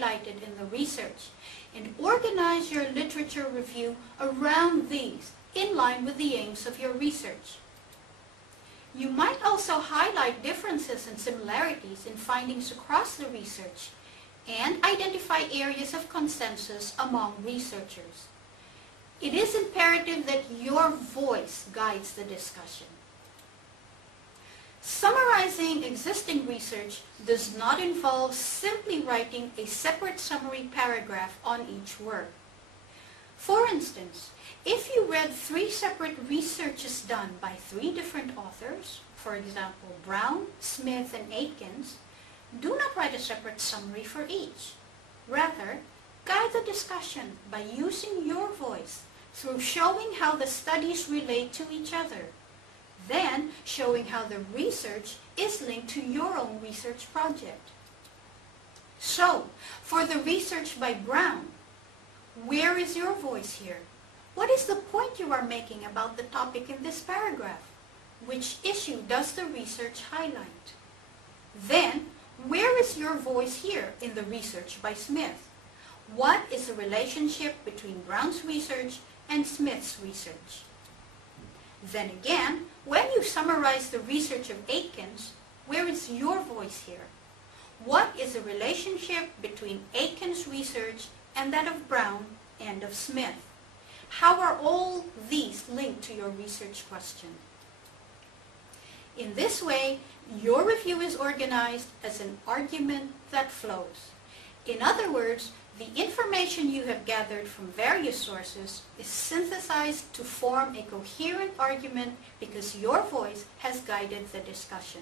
highlighted in the research and organize your literature review around these in line with the aims of your research. You might also highlight differences and similarities in findings across the research and identify areas of consensus among researchers. It is imperative that your voice guides the discussion. Summarizing existing research does not involve simply writing a separate summary paragraph on each work. For instance, if you read 3 separate researches done by 3 different authors, for example, Brown, Smith, and Aikens, do not write a separate summary for each. Rather, guide the discussion by using your voice through showing how the studies relate to each other, then showing how the research is linked to your own research project. So, for the research by Brown, where is your voice here? What is the point you are making about the topic in this paragraph? Which issue does the research highlight? Then, where is your voice here in the research by Smith? What is the relationship between Brown's research and Smith's research? Then again, when you summarize the research of Aikens, where is your voice here? What is the relationship between Aikens' research and that of Brown and of Smith? How are all these linked to your research question? In this way, your review is organized as an argument that flows. In other words, the information you have gathered from various sources is synthesized to form a coherent argument because your voice has guided the discussion.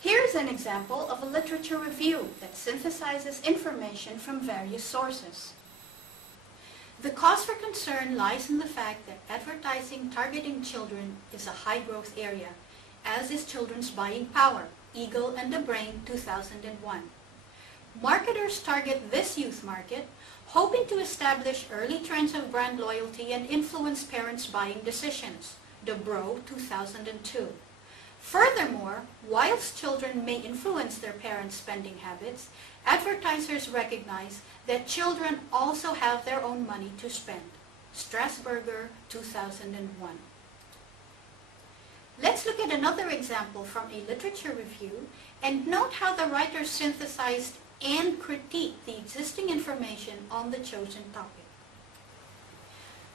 Here's an example of a literature review that synthesizes information from various sources. The cause for concern lies in the fact that advertising targeting children is a high-growth area, as is children's buying power, Eagle and the Brain, 2001. Marketers target this youth market, hoping to establish early trends of brand loyalty and influence parents' buying decisions, the Bro, 2002. Furthermore, whilst children may influence their parents' spending habits, advertisers recognize that children also have their own money to spend, Strasburger, 2001. Let's look at another example from a literature review and note how the writer synthesized and critiqued the existing information on the chosen topic.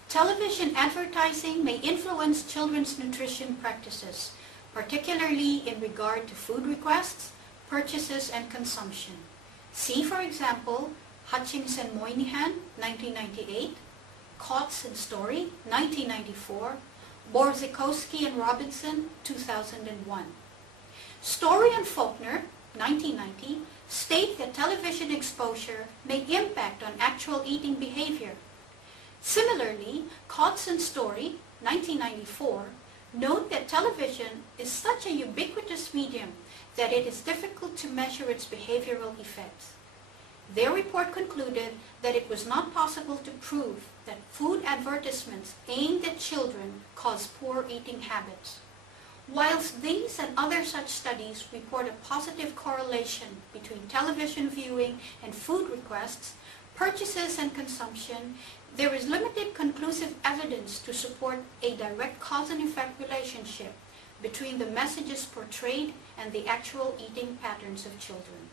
Television advertising may influence children's nutrition practices, particularly in regard to food requests, purchases, and consumption. See, for example, Hutchings and Moynihan, 1998, Coates and Story, 1994, Borzikowski and Robinson, 2001. Story and Faulkner, 1990, state that television exposure may impact on actual eating behavior. Similarly, Coates and Story, 1994, note that television is such a ubiquitous medium that it is difficult to measure its behavioral effects. Their report concluded that it was not possible to prove that food advertisements aimed at children cause poor eating habits. Whilst these and other such studies report a positive correlation between television viewing and food requests, purchases and consumption, there is limited conclusive evidence to support a direct cause and effect relationship between the messages portrayed and the actual eating patterns of children.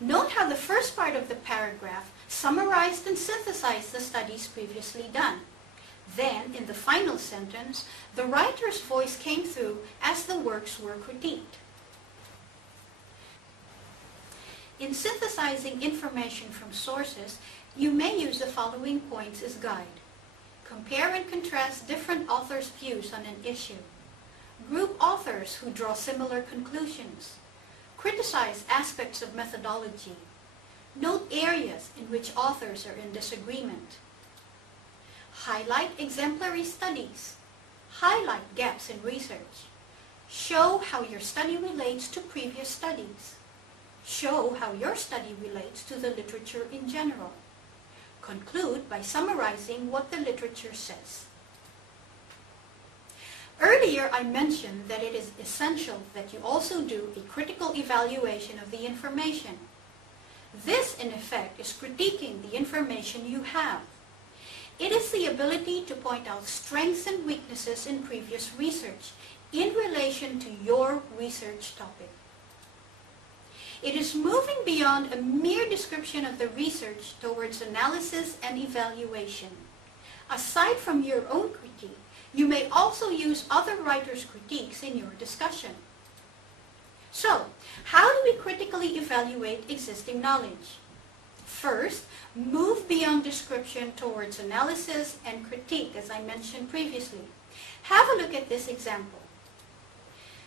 Note how the first part of the paragraph summarized and synthesized the studies previously done. Then, in the final sentence, the writer's voice came through as the works were critiqued. In synthesizing information from sources, you may use the following points as guide. Compare and contrast different authors' views on an issue. Group authors who draw similar conclusions. Criticize aspects of methodology. Note areas in which authors are in disagreement. Highlight exemplary studies. Highlight gaps in research. Show how your study relates to previous studies. Show how your study relates to the literature in general. Conclude by summarizing what the literature says. Earlier, I mentioned that it is essential that you also do a critical evaluation of the information. This, in effect, is critiquing the information you have. It is the ability to point out strengths and weaknesses in previous research in relation to your research topic. It is moving beyond a mere description of the research towards analysis and evaluation. Aside from your own critique, you may also use other writers' critiques in your discussion. So, how do we critically evaluate existing knowledge? First, move beyond description towards analysis and critique, as I mentioned previously. Have a look at this example.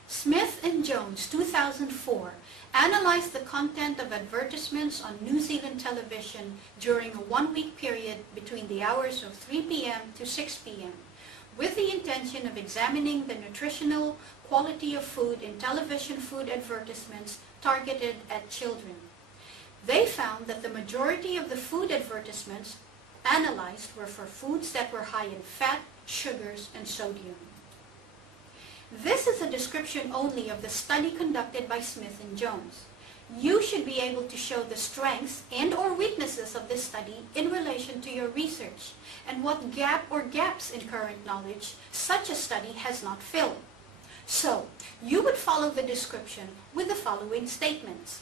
Smith and Jones, 2004, analyzed the content of advertisements on New Zealand television during a one-week period between the hours of 3 p.m. to 6 p.m. with the intention of examining the nutritional quality of food in television food advertisements targeted at children. They found that the majority of the food advertisements analyzed were for foods that were high in fat, sugars, and sodium. This is a description only of the study conducted by Smith and Jones. You should be able to show the strengths and or weaknesses of this study in relation to your research and what gap or gaps in current knowledge such a study has not filled. So, you would follow the description with the following statements.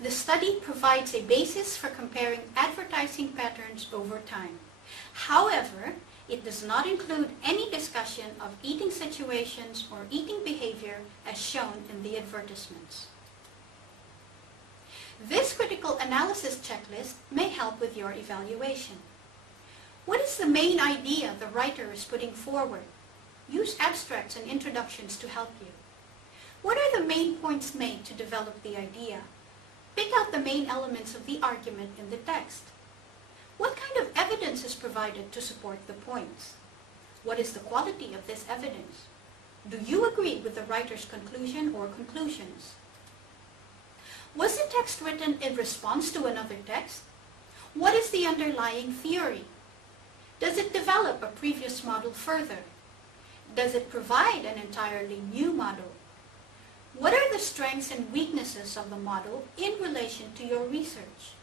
The study provides a basis for comparing advertising patterns over time. However, it does not include any discussion of eating situations or eating behavior as shown in the advertisements. This critical analysis checklist may help with your evaluation. What is the main idea the writer is putting forward? Use abstracts and introductions to help you. What are the main points made to develop the idea? Pick out the main elements of the argument in the text. What kind of evidence is provided to support the points? What is the quality of this evidence? Do you agree with the writer's conclusion or conclusions? Was the text written in response to another text? What is the underlying theory? Does it develop a previous model further? Does it provide an entirely new model? What are the strengths and weaknesses of the model in relation to your research?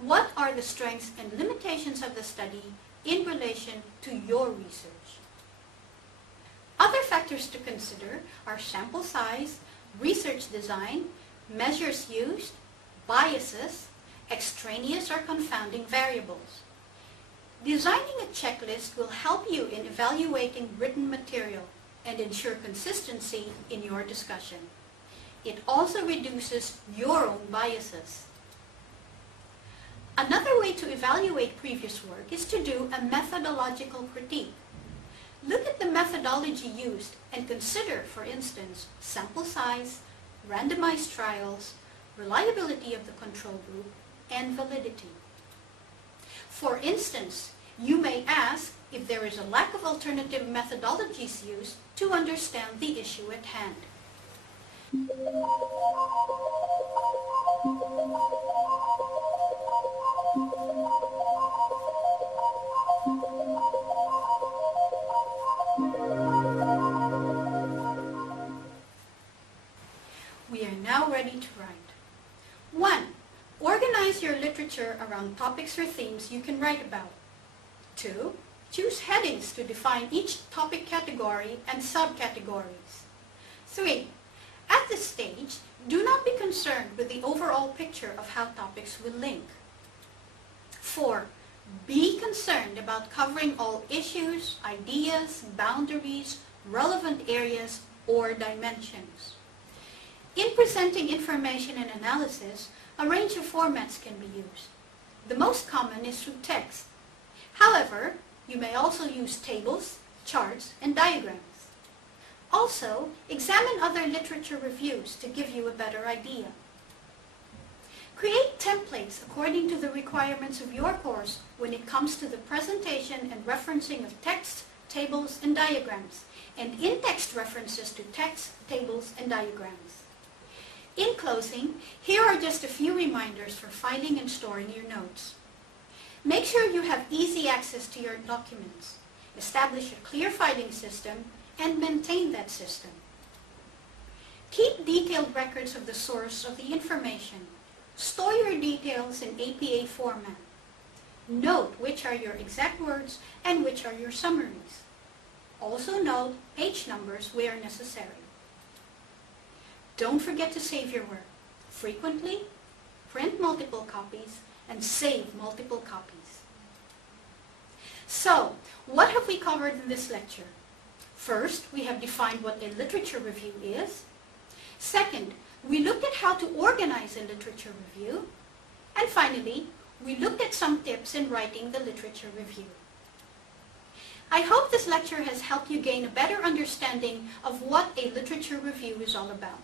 What are the strengths and limitations of the study in relation to your research? Other factors to consider are sample size, research design, measures used, biases, extraneous or confounding variables. Designing a checklist will help you in evaluating written material and ensure consistency in your discussion. It also reduces your own biases. Another way to evaluate previous work is to do a methodological critique. Look at the methodology used and consider, for instance, sample size, randomized trials, reliability of the control group, and validity. For instance, you may ask if there is a lack of alternative methodologies used to understand the issue at hand. We are now ready to write. 1. Organize your literature around topics or themes you can write about. 2. Choose headings to define each topic category and subcategories. 3. At this stage, do not be concerned with the overall picture of how topics will link. 4. Be concerned about covering all issues, ideas, boundaries, relevant areas, or dimensions. In presenting information and analysis, a range of formats can be used. The most common is through text. However, you may also use tables, charts, and diagrams. Also, examine other literature reviews to give you a better idea. Create templates according to the requirements of your course when it comes to the presentation and referencing of text, tables, and diagrams, and in-text references to text, tables, and diagrams. In closing, here are just a few reminders for filing and storing your notes. Make sure you have easy access to your documents. Establish a clear filing system and maintain that system. Keep detailed records of the source of the information Store your details in APA format. Note which are your exact words and which are your summaries. Also note page numbers where necessary. Don't forget to save your work frequently, print multiple copies, and save multiple copies. So, what have we covered in this lecture? First, we have defined what a literature review is. Second, we looked at how to organize a literature review. And finally, we looked at some tips in writing the literature review. I hope this lecture has helped you gain a better understanding of what a literature review is all about.